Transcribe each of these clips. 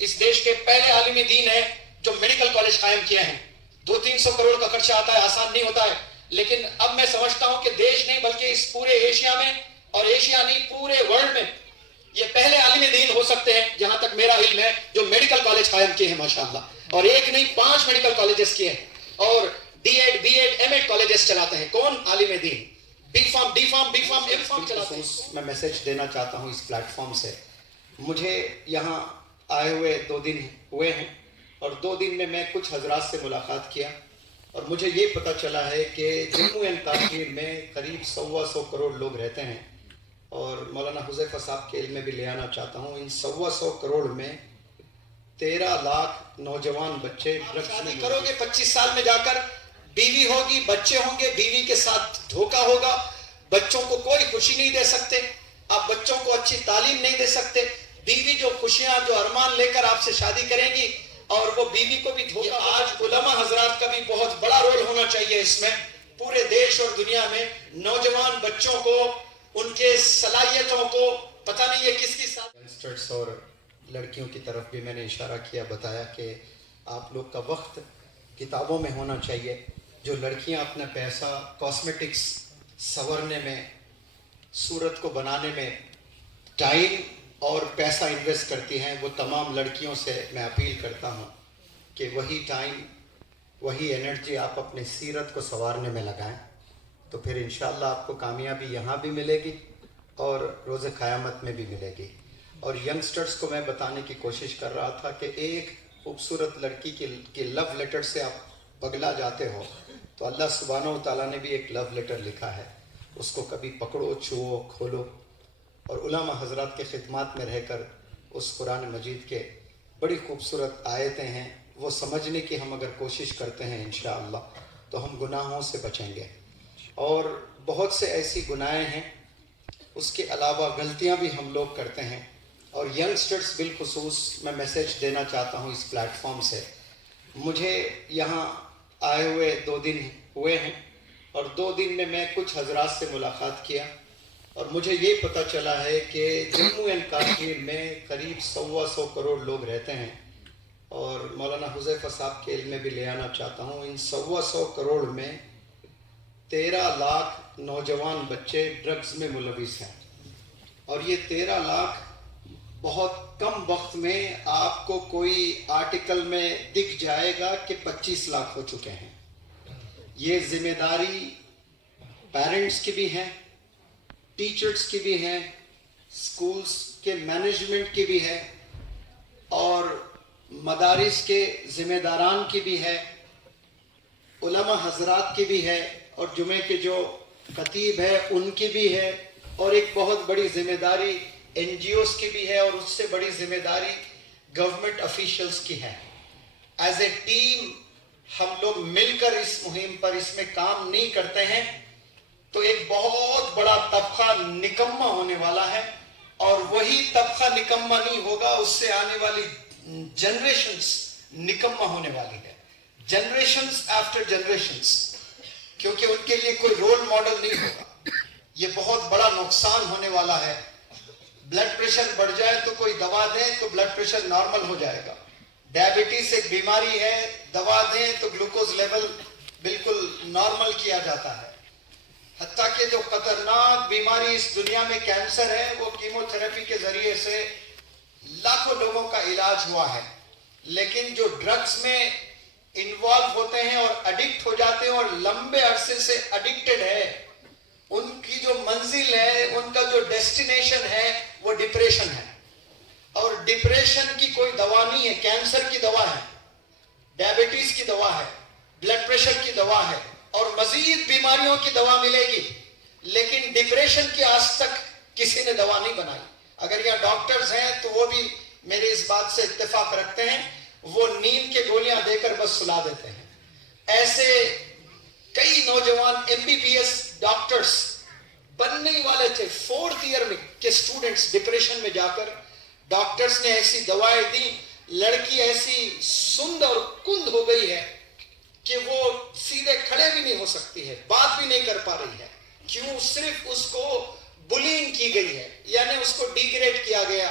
اس دیش کے پہلے عالم دین ہیں جو میڈیکل کالج قائم کیے ہیں. 200-300 کروڑ کا خرچہ آتا ہے, آسان نہیں ہوتا ہے, لیکن اب میں سمجھتا ہوں کہ دیش نہیں بلکہ اس پورے ایشیا میں, اور ایشیا نہیں پورے ورلڈ میں, یہ پہلے عالم دین ہو سکتے ہیں جہاں تک میرا علم ہے جو میڈیکل کالج قائم کیے ہیں ماشاءاللہ. اور ایک نہیں 5 میڈیکل کالجز کیے ہیں, اور D.Ed, B.Ed, M.Ed کالجز چلاتے ہیں. کون عالم دین؟ B pharm, D pharm, B pharm, M pharm چلاتے ہیں. میں میسج دینا چاہتا ہوں اس پلیٹ فارم سے. مجھے یہاں آئے ہوئے 2 دن ہوئے ہیں, اور 2 دن میں کچھ حضرات سے ملاقات کیا, اور مجھے یہ پتہ چلا ہے کہ جموں اینڈ کشمیر میں قریب 100 کروڑ لوگ رہتے ہیں, اور مولانا حذیفہ صاحب کے علم میں بھی لے آنا چاہتا ہوں. ان 100 کروڑ میں 13 لاکھ نوجوان بچے شادی کرو گے 25 سال میں جا کر, بیوی ہوگی, بچے ہوں گے, بیوی کے ساتھ دھوکہ ہوگا, بچوں کو کوئی خوشی نہیں دے سکتے, آپ بچوں کو اچھی تعلیم نہیں دے سکتے, بیوی جو خوشیاں جو ارمان لے کر آپ سے شادی کریں گی, اور وہ بیوی کو بھی دھوکہ. آج علماء حضرات کا بھی بہت بڑا رول ہونا چاہیے اس میں, پورے دیش اور دنیا میں نوجوان بچوں کو, ان کے صلاحیتوں کو پتہ نہیں ہے کس کی ساتھ. ینگسٹرز اور لڑکیوں کی طرف بھی میں نے اشارہ کیا, بتایا کہ آپ لوگ کا وقت کتابوں میں ہونا چاہیے. جو لڑکیاں اپنا پیسہ کاسمیٹکس سنورنے میں, صورت کو بنانے میں ٹائم اور پیسہ انویسٹ کرتی ہیں, وہ تمام لڑکیوں سے میں اپیل کرتا ہوں کہ وہی ٹائم, وہی انرجی آپ اپنے سیرت کو سنوارنے میں لگائیں, تو پھر انشاءاللہ آپ کو کامیابی یہاں بھی ملے گی اور روز قیامت میں بھی ملے گی. اور ینگسٹرز کو میں بتانے کی کوشش کر رہا تھا کہ ایک خوبصورت لڑکی کے لو لیٹر سے آپ پگلا جاتے ہو, تو اللہ سبحانہ و تعالیٰ نے بھی ایک لو لیٹر لکھا ہے, اس کو کبھی پکڑو, چھوؤ, کھولو, اور علماء حضرات کے خدمات میں رہ کر اس قرآن مجید کے بڑی خوبصورت آیتیں ہیں, وہ سمجھنے کی ہم اگر کوشش کرتے ہیں انشاءاللہ تو ہم گناہوں سے بچیں گے. اور بہت سے ایسی گناہیں ہیں, اس کے علاوہ غلطیاں بھی ہم لوگ کرتے ہیں, اور ینگسٹرز بالخصوص میں میسج دینا چاہتا ہوں اس پلیٹ فارم سے. مجھے یہاں آئے ہوئے 2 دن ہوئے ہیں, اور 2 دن میں کچھ حضرات سے ملاقات کیا, اور مجھے یہ پتہ چلا ہے کہ جموں اینڈ کشمیر میں قریب 100 کروڑ لوگ رہتے ہیں, اور مولانا حذیفہ صاحب کے علم میں بھی لے آنا چاہتا ہوں. ان 100 کروڑ میں 13 لاکھ نوجوان بچے ڈرگز میں ملوث ہیں, اور یہ 13 لاکھ بہت کم وقت میں آپ کو کوئی آرٹیکل میں دکھ جائے گا کہ 25 لاکھ ہو چکے ہیں. یہ ذمہ داری پیرنٹس کی بھی ہے, ٹیچرز کی بھی ہے, سکولز کے مینجمنٹ کی بھی ہے, اور مدارس کے ذمہ داران کی بھی ہے, علماء حضرات کی بھی ہے, اور جمعے کے جو خطیب ہے ان کی بھی ہے, اور ایک بہت بڑی ذمہ داری این جی اوز کی بھی ہے, اور اس سے بڑی ذمہ داری گورنمنٹ افیشلز کی ہے. ایز اے ٹیم ہم لوگ مل کر اس مہم پر اس میں کام نہیں کرتے ہیں تو ایک بہت بڑا طبقہ نکمہ ہونے والا ہے, اور وہی طبقہ نکمہ نہیں ہوگا, اس سے آنے والی جنریشنز نکمہ ہونے والی ہے, جنریشنز آفٹر جنریشنز, کیونکہ ان کے لیے کوئی رول ماڈل نہیں ہوگا. یہ بہت بڑا نقصان ہونے والا ہے. بلڈ پریشر بڑھ جائے تو کوئی دوا دیں تو بلڈ پریشر نارمل ہو جائے گا. ڈائبٹیز ایک بیماری ہے, دوا دیں تو گلوکوز لیول بالکل نارمل کیا جاتا ہے. حتیٰ کہ جو خطرناک بیماری اس دنیا میں کینسر ہے, وہ کیمو تھراپی کے ذریعے سے لاکھوں لوگوں کا علاج ہوا ہے. لیکن جو ڈرگز میں انوالو ہوتے ہیں اور اڈکٹ ہو جاتے ہیں اور لمبے عرصے سے اڈکٹڈ ہے, ان کی جو منزل ہے, ان کا جو ڈیسٹینیشن ہے وہ ڈپریشن ہے. اور ڈپریشن کی کوئی دوا نہیں ہے. کینسر کی دوا ہے, ڈائبٹیز کی دوا ہے, بلڈ پریشر کی دوا ہے, اور مزید بیماریوں کی دوا ملے گی, لیکن ڈپریشن کی آج تک کسی نے دوا نہیں بنائی. اگر یہاں ڈاکٹرز ہیں تو وہ بھی میرے اس بات سے اتفاق رکھتے ہیں, وہ نیند کے گولیاں دے کر بس سلا دیتے ہیں. ایسے کئی نوجوان M B B S doctors بننے والے تھے 4th ایئر میں کے اسٹوڈنٹس, ڈپریشن میں جا کر ڈاکٹرز نے ایسی دوائیں دی, لڑکی ایسی سند اور کند ہو گئی ہے کہ وہ سیدھے کھڑے بھی نہیں ہو سکتی ہے, بات بھی نہیں کر پا رہی ہے. کیوں؟ صرف اس کو بلینگ کی گئی ہے, یعنی اس کو ڈیگریڈ کیا گیا,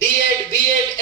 D.Ed, B.Ed,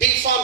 B.Pharm,